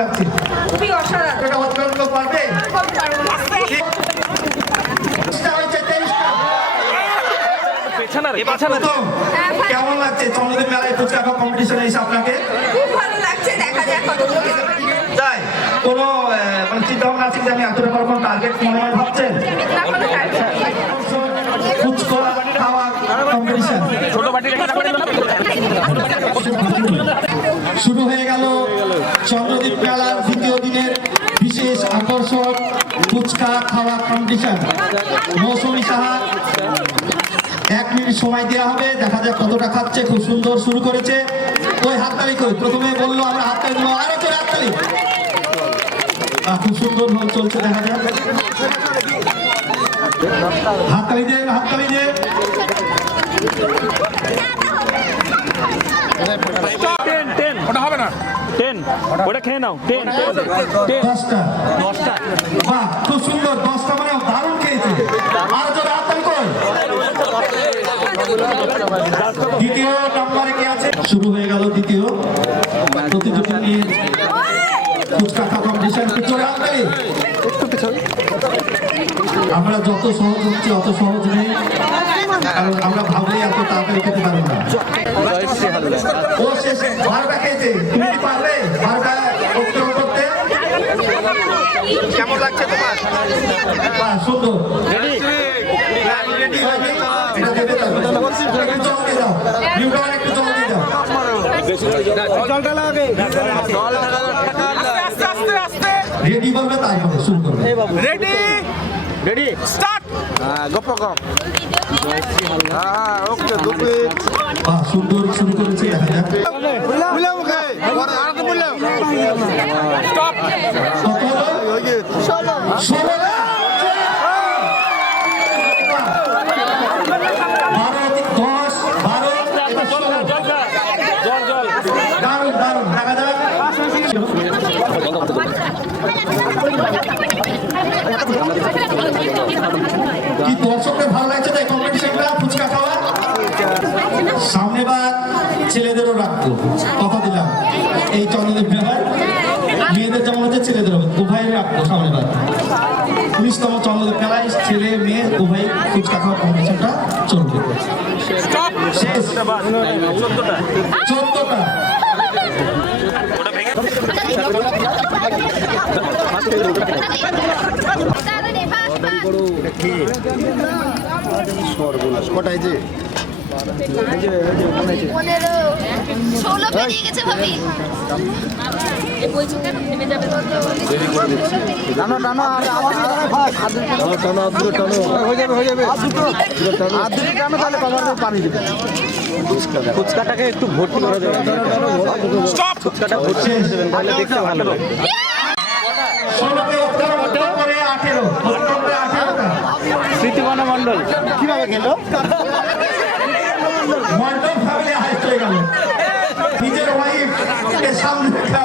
লাগছে। খুবই অসাধারণ। এটা অত্যন্ত পারবে। প্রথম, কেমন লাগছে? চন্দ্রদেব মেলায় ফুচকা কম্পিটিশনে এসে আপনাকে? খুব ভালো লাগছে দেখা যাক কতদূর যেতে পারি। তাই কোনো মানে চিন্তা ভাবনা আছে যে আমি এতটা পারব টার্গেট মনে হয় ভাবছেন। ফুচকা খাওয়া কম্পিটিশন শুরু খাওয়া কম্পিটিশন মৌসুমী সাহা, এক মিনিট সময় দেওয়া হবে, দেখা যাক কতটা খাচ্ছে, খুব সুন্দর শুরু করেছে। ওই হাততালি কই প্রথমে বলল আমরা হাততালি দেবো, আরও তো হাততালি। খুব সুন্দর চলছে, দেখা যাক। হাততালি দেন হাততালি দেন ওটা খেয়ে নাও। টেন দশটা। দশটা। বাহ খুব সুন্দর। দশটা মানে দারুণ খেয়েছে। আর হাততালি কই? দ্বিতীয় নম্বরে কে আছে? শুরু হয়ে গেল দ্বিতীয়। প্রতিযোগী নিয়ে ফুচকা খাওয়া আমরা যত সহজ হচ্ছে অত সহজ নেই। কারণ আমরা ভাবলেই এত তাড়াতাড়ি খেতে পারব না। ও শেষ বারোটা খেয়েছে। তুমি কি বারোটা অতিক্রম করতে? কেমন লাগছে তোমার? বাহ, সুন্দর। রেডি রেডি হয়নি এটা দেবে তো একটু জল দিয়ে দাও। নিউটন একটু জল দিয়ে দাও। রেডি বলবে তারপরে শুরু করবে রেডি রেডি স্টার্ট গপ্প গপ হ্যাঁ ওকে দুপি বাহ, সুন্দর শুরু করেছে। যাক বুলাও মুখে আর তো বুলাও স্টপ ষোলো দশ ষোলো। দারুণ দারুণ দেখা কি দর্শকদের ভালো লাগছে তাই কম্পিটিশনটা ফুচকা খাওয়া সামনে বার ছেলেদেরও রাখব কথা দিলাম। এই চন্দ্রদেব মেলার মেয়েদের যেমন হচ্ছে ছেলেদেরও উভয় রাখব সামনে বার উনিশতম চন্দ্রদেব মেলায় ছেলে মেয়ে উভয় ফুচকা খাওয়া কম্পিটিশনটা চলবে। শেষ। চোদ্দটা। চোদ্দটা কটাই যে? টানো হয়ে যাবে হয়ে যাবে। টানো। তাহলে কভার পানি দিবে। ফুচকাটাকে একটু ভর্তি করে দেবেন ফুচকাটা ভর্তি করে দেবেন তাহলে দেখতে ভালো হবে। মণ্ডল কীভাবে গেল মন্ডল ফ্যামিলি হাইস্ট হয়ে গেল। নিজের ওয়াইফ কে সামনে রেখে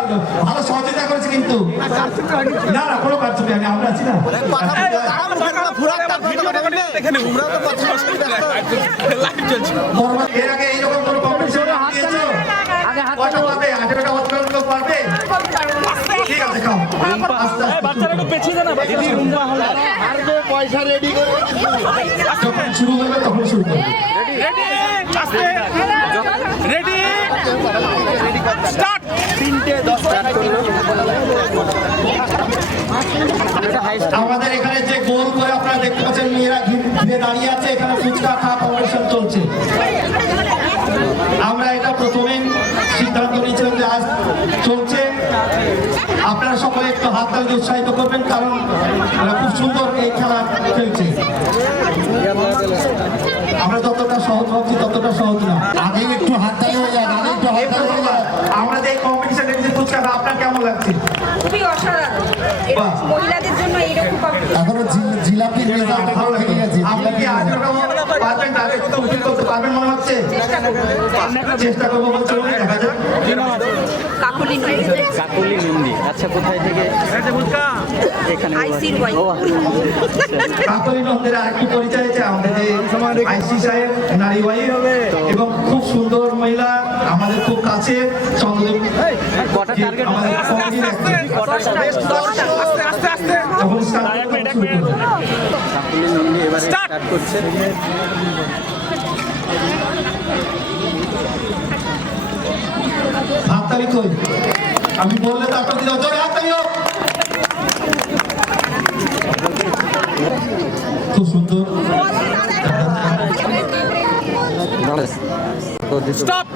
ভালো সহযোগিতা করেছে কিন্তু। না না কোনো কারচুপি আমি আমরা আছি না। এর আগে এইরকম কোনো কম্পিটিশন দিয়েছ? কটা পাবে? আঠেরোটা অত্যন্ত পারবে ঠিক আছে খাও। আস্তে আস্তে বাচ্চারা একটু পেছিয়ে দেন দিদি রুম্বা হলো। পয়সা রেডি করে শুরু হবে তখন শুরু করবে। রেডি। স্টার্ট তিনটে আমাদের এখানে যে গোল করে আপনারা দেখতে পাচ্ছেন মেয়েরা ঘিরে দাঁড়িয়ে আছে এখানে ফুচকা খাওয়া কম্পিটিশন চলছে। আমরা এটা প্রথমেই সিদ্ধান্ত নিয়েছিলাম যে আজ চলছে। আপনারা সকলে একটু হাত তালি দিয়ে উৎসাহিত করবেন কারণ ওরা খুব সুন্দর এই খেলা খেলছে। আমরা যতটা সহজ ভাবছি ততটা সহজ না। আগে একটু হাত তালি হয়ে যাক আগে একটু হাত তালি হয়ে আমরা যে কম্পিটিশন দেখছি ফুচকা খাওয়া, আপনার কেমন লাগছে? খুবই অসাধারণ। মহিলাদের জন্য এইরকম এখনও জিলাপি ভালো লাগে আপনি কি আঠেরোটা পারবেন? তাদের তো উচিত করতে পারবেন মনে হচ্ছে। চেষ্টা করব। বলছে দেখা যাক। কাকুলি কাকুলি নন্দী আচ্ছা কোথায় থেকে এখানে আইসির ওয়াই কাকলি নন্দের আরেকটু পরিচয় আছে আমাদের যে আইসি সাহেব নারী ওয়াইফ এবং খুব সুন্দর মহিলা আমাদের খুব কাছে চন্দ্রদেব কটা টার্গেট। কাকুলি নন্দী এবারে স্টার্ট করছে হাততালি কই আমি বললে তারপর দিও জোরে হাততালি হোক। খুব সুন্দর। স্টপ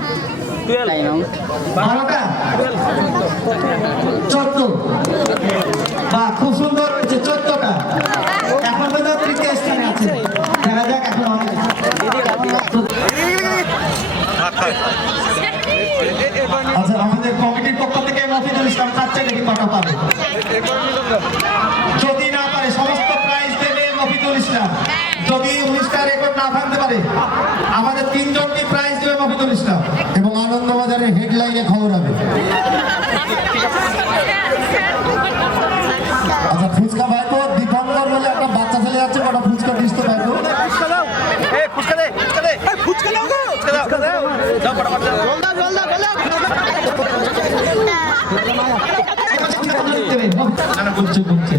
চোদ্দ। বা খুব সুন্দর হয়েছে চোদ্দটা। এখন তৃতীয় স্থানে আছে। দেখা যাক এখন কটা পাবে। যদি না পারে সমস্ত প্রাইজ দেবে মফিদুল ইসলাম। যদি উনিশটা রেকর্ড না ভাঙতে পারে আমাদের তিনজনকে প্রাইজ দেবে মফিদুল ইসলাম। এবং আনন্দবাজারের হেডলাইনে খবর হবে। আচ্ছা ফুচকা ভাইপো দীপঙ্কর বলে একটা বাচ্চা ছেলে যাচ্ছে কটা ফুচকা দিস তো ভাইপো না, না, বলছে বলছে।